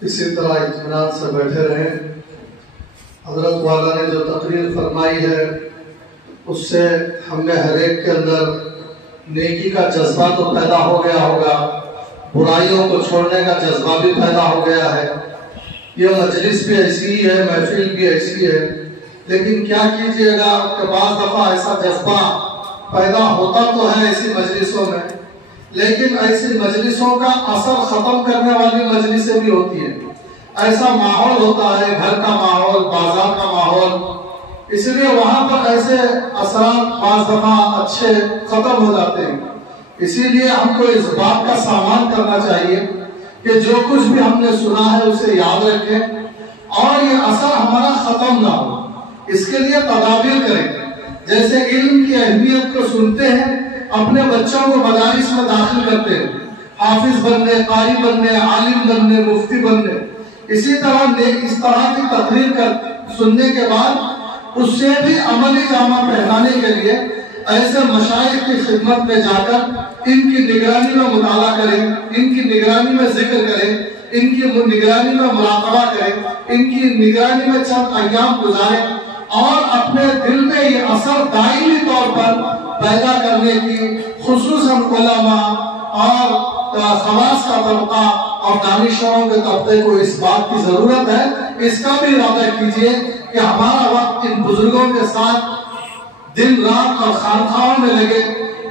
اسی طرح اطمینان سے بیٹھے رہیں۔ حضرت والا نے جو تقریر فرمائی ہے اس سے ہم نے ہر ایک کے اندر نیکی کا جذبہ تو پیدا ہو گیا ہوگا، برائیوں کو چھوڑنے کا جذبہ بھی پیدا ہو گیا ہے۔ یہ مجلس بھی ایسی ہی ہے، محفل بھی ایسی ہے، لیکن کیا کیجئے گا کہ بعض دفعہ ایسا جذبہ پیدا ہوتا تو ہے ایسی مجلسوں میں، لیکن ایسی مجلسوں کا اثر ختم کرنے والی مجلسیں بھی ہوتی ہیں۔ ایسا ماحول ہوتا ہے، گھر کا ماحول، بازار کا ماحول، اس لیے وہاں پر ایسے اثرات بعض دفعہ اچھے ختم ہو جاتے ہیں۔ اسی لیے ہم کو اس بات کا سامان کرنا چاہیے کہ جو کچھ بھی ہم نے سنا ہے اسے یاد رکھیں اور یہ اثر ہمارا ختم نہ ہو، اس کے لیے تدابیر کریں۔ جیسے علم کی اہمیت کو سنتے ہیں، اپنے بچوں کو مدارس میں داخل کرتے ہیں، حافظ بننے، قاری بننے، عالم بننے، مفتی بننے۔ اسی طرح اس طرح کی تقریر سننے کے بعد اس سے بھی عملی جامہ پہنانے کے لیے ایسے مشائخ کی خدمت میں جا کر ان کی نگرانی میں مطالعہ کریں، ان کی نگرانی میں ذکر کریں، ان کی نگرانی میں مراقبہ کریں، ان کی نگرانی میں چند ایام گزاریں اور اپنے دل میں یہ اثر دائمی طور پر پیدا کرنے کی خصوصاً علماء اور خواص کا طبقہ اور دانشوروں کے طبقے کو اس بات کی ضرورت ہے۔ اس کا بھی ارادہ کیجئے کہ ہمارا وقت ان بزرگوں کے ساتھ دن رات اور خانقاہوں میں لگے۔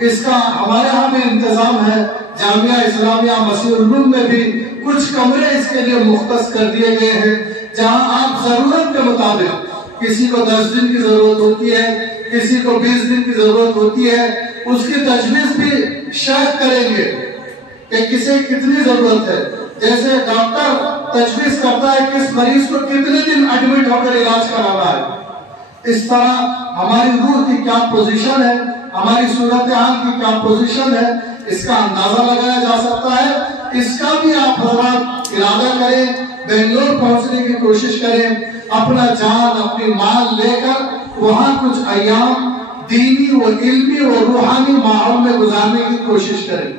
اس کا ہمارے ہاں بھی انتظام ہے، جامعہ اسلامیہ مسیح العلوم میں بھی کچھ کمرے اس کے لیے مختص کر دیے گئے ہیں، جہاں آپ ضرورت کے مطابق، کسی کو 10 دن کی ضرورت ہوتی ہے، کسی کو 20 دن کی ضرورت ہوتی ہے، اس کی تجویز بھی شیخ کریں گے کہ کسے کتنی ضرورت ہے۔ جیسے ڈاکٹر تجویز کرتا ہے کہ اس مریض کو کتنے دن ایڈمٹ ہو کر علاج کرانا ہے، اس طرح ہماری روح کی کیا پوزیشن ہے، ہماری صورتحال کی کیا پوزیشن ہے، اس کا اندازہ لگایا جا سکتا ہے۔ اس کا بھی آپ حضرات ارادہ کریں، بنگلور پہنچنے کی کوشش کریں، اپنا جان اپنی مال لے کر وہاں کچھ ایام دینی و علمی و روحانی ماحول میں گزارنے کی کوشش کریں۔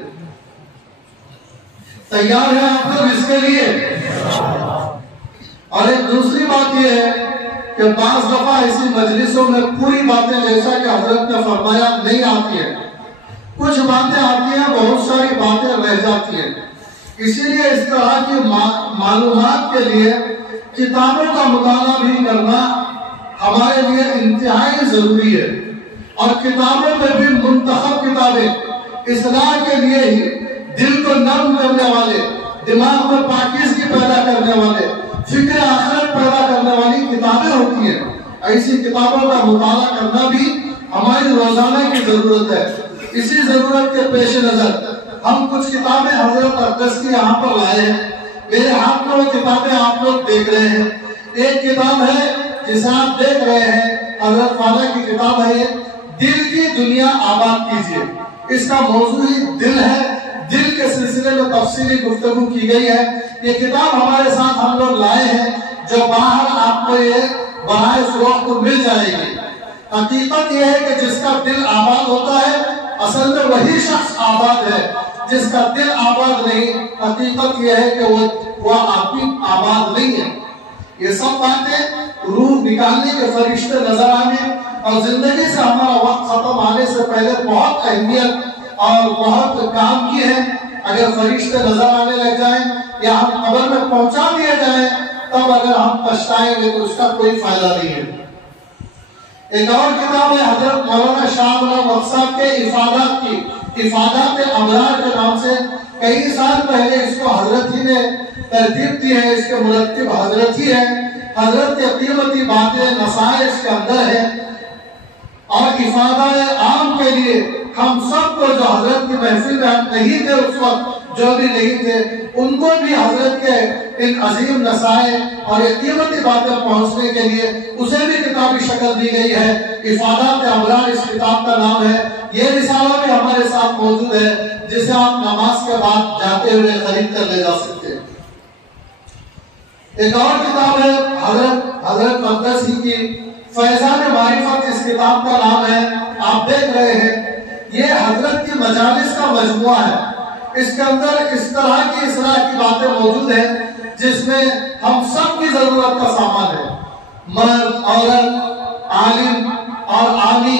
تیار ہے آپ لوگ اس کے لیے؟ اور ایک دوسری بات یہ ہے کہ بعض دفعہ ایسی مجلسوں میں پوری باتیں جیسا کہ حضرت نے فرمایا نہیں آتی ہیں، کچھ باتیں آتی ہیں، بہت ساری باتیں رہ جاتی ہیں۔ اسی لیے اس طرح کی معلومات کے لیے کتابوں کا مطالعہ بھی کرنا ہمارے لیے انتہائی ضروری ہے، اور کتابوں میں بھی منتخب کتابیں اصلاح کے لیے ہی، دل کو نرم کرنے والے، دماغ میں پاکیزگی پیدا کرنے والے، فکر آخرت پیدا کرنے والی کتابیں ہوتی ہیں۔ ایسی کتابوں کا مطالعہ کرنا بھی ہماری روزانہ کی ضرورت ہے۔ اسی ضرورت کے پیش نظر ہم کچھ کتابیں حضرت اقدس کی یہاں پر لائے ہیں۔ میرے ہاتھ میں وہ کتابیں آپ لوگ دیکھ رہے ہیں۔ ایک کتاب ہے جسے آپ دیکھ رہے ہیں، حضرت والا کی کتاب ہے، دل کی دنیا آباد کیجیے۔ اس کا موضوع ہی دل ہے، دل کے سلسلے میں تفصیلی گفتگو کی گئی ہے۔ یہ کتاب ہمارے ساتھ ہم لوگ لائے ہیں، جو باہر آپ کو یہ براہ فروخت کو مل جائے گی۔ حقیقت یہ ہے کہ جس کا دل آباد ہوتا ہے اصل میں وہی شخص آباد ہے، جس کا دل آباد نہیں، حقیقت یہ ہے کہ وہ آدمی آباد نہیں ہے۔ یہ سب باتیں روح نکالنے کے فرشتے نظر آنے اور زندگی سے ہمارا وقت ختم آنے سے پہلے بہت اہمیت اور بہت کام کی ہے۔ اگر فرشتے نظر آنے لگ جائیں یا ہم قبر میں پہنچا دیے جائیں، تب اگر ہم پچھتائیں گے تو اس کا کوئی فائدہ نہیں ہے۔ ایک اور کتاب ہے حضرت مولانا شاہ ولی صاحب کے افادات کی، افادات ابرار کے نام سے۔ کئی سال پہلے اس کو حضرت ہی نے ترتیب دی ہے، اس کے مرتب حضرت ہی ہے۔ حضرت کی قیمتی باتیں نصائح اس کے اندر ہے، اور افادہ عام کے لیے ہم سب کو جو حضرت کی محفل میں ہم نہیں تھے اس وقت، جو بھی نہیں تھے، ان کو بھی حضرت کے ان عظیم نصائح اور یہ قیمتی باتیں پہنچنے کے لیے اسے بھی کتابی شکل دی گئی ہے۔ افادات ابرار اس کتاب کا نام ہے۔ یہ رسالہ بھی ہمارے ساتھ موجود ہے، جسے آپ نماز کے بعد جاتے ہوئے خرید کر لے جا سکتے ہیں۔ ایک اور کتاب ہے حضرت اقدس کی فیضان معرفت، اس کتاب کا نام ہے، آپ دیکھ رہے ہیں۔ یہ حضرت کی مجالس کا مجموعہ ہے۔ اس کے اندر اس طرح کی اصلاح طرح کی باتیں موجود ہیں جس میں ہم سب کی ضرورت کا سامان ہے. مرد، عورت، عالم اور عامی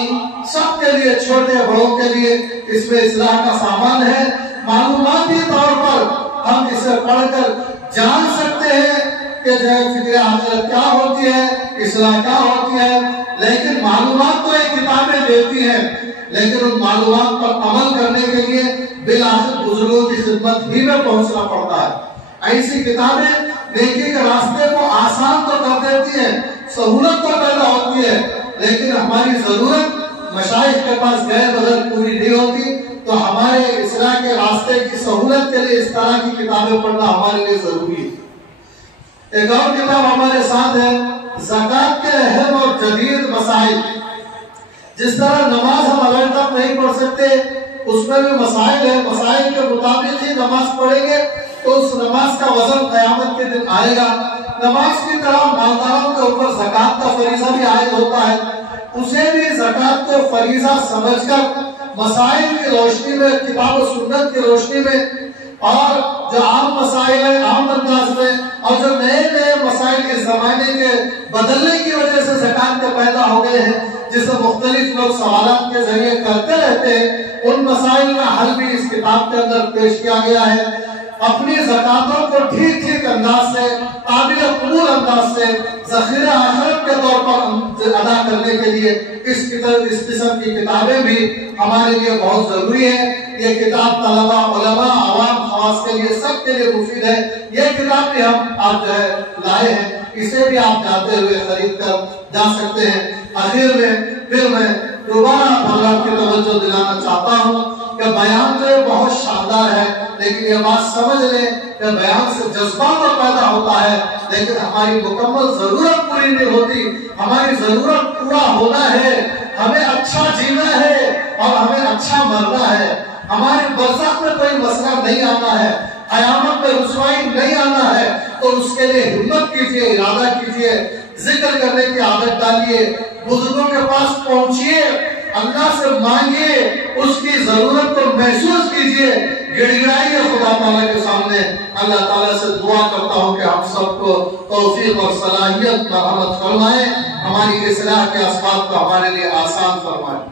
سب کے لیے، چھوٹے بڑوں کے لیے اس میں اصلاح کا سامان ہے. معلوماتی طور پر ہم اسے پڑھ کر جان سکتے ہیں کہ جو ہے فکر آخرت کیا ہوتی ہے، اصلاح کیا ہوتی ہے. لیکن معلومات تو ایک کتابیں دیتی ہیں، لیکن ان معلومات پر عمل کرنے کے لیے بالآخر بزرگوں کی خدمت ہی میں پہنچنا پڑتا ہے. ایسی کتابیں نیکی کے راستے کو آسان تو کر دیتی ہیں، سہولت تو پیدا ہوتی ہے، لیکن ہماری ضرورت مشائخ کے پاس گئے بغیر پوری نہیں ہوتی. تو ہمارے اصلاح کے راستے کی سہولت کے لیے اس طرح کی کتابیں پڑھنا ہمارے لیے ضروری ہے. ایک اور کتاب ہمارے ساتھ ہے، زکوٰۃ کے اہم اور جدید مسائل. جس طرح نماز ہم الگ تک نہیں پڑھ سکتے، اس میں بھی مسائل ہے. مسائل کے مطابق ہی نماز پڑھیں گے تو اس نماز کا وزن قیامت کے دن آئے گا. نماز کی طرح مالداروں کے اوپر زکوٰۃ کا فریضہ بھی عائد ہوتا ہے. اسے بھی زکوٰۃ کو فریضہ سمجھ کر مسائل کی روشنی میں، کتاب و سنت کی روشنی میں، اور جو عام مسائل ہیں عام انداز میں، اور جو نئے نئے مسائل اس زمانے کے بدلنے کی وجہ سے زکوٰۃ کے پیدا ہو گئے ہیں، جسے مختلف لوگ سوالات کے ذریعے کرتے رہتے ہیں، ان مسائل کا حل بھی اس کتاب کے اندر پیش کیا گیا ہے. اپنی زکاتوں کو ٹھیک ٹھیک انداز سے، قابل قبول انداز سے ذخیرہ آخرت کے طور پر ادا کرنے کے لیے اس قسم کی کتابیں بھی ہمارے لیے بہت ضروری ہے. یہ کتاب طلباء، علماء، عوام، خواص کے لیے سب کے لیے مفید ہے. یہ کتاب بھی ہم آپ جو ہے لائے ہیں، اسے بھی آپ جاتے ہوئے خرید کر جا سکتے ہیں. آخر میں پھر میں دوبارہ حضرات کی توجہ دلانا چاہتا ہوں کہ بیان تو بہت شاندار ہے، لیکن یہ بات سمجھ لیں کہ بیان سے جذبات پیدا ہوتا ہے، لیکن ہماری مکمل ضرورت پوری نہیں ہوتی. ہماری ضرورت پورا ہونا ہے، ہمیں اچھا جینا ہے اور ہمیں اچھا مرنا ہے. ہمارے برزخ میں کوئی مسئلہ نہیں آنا ہے، قیامت میں رسوائی نہیں آنا ہے. تو اس کے لیے ہمت کیجئے، ارادہ کیجئے، ذکر کرنے کی عادت ڈالیے، بزرگوں کے پاس پہنچیے، اللہ سے مانگیے، اس کی ضرورت کو محسوس کیجئے، گڑ گڑائیے خدا تعالیٰ کے سامنے. اللہ تعالیٰ سے دعا کرتا ہوں کہ ہم سب کو توفیق اور صلاحیت مرحمت فرمائے، ہماری اصلاح کے اسباب کو ہمارے لیے آسان فرمائے.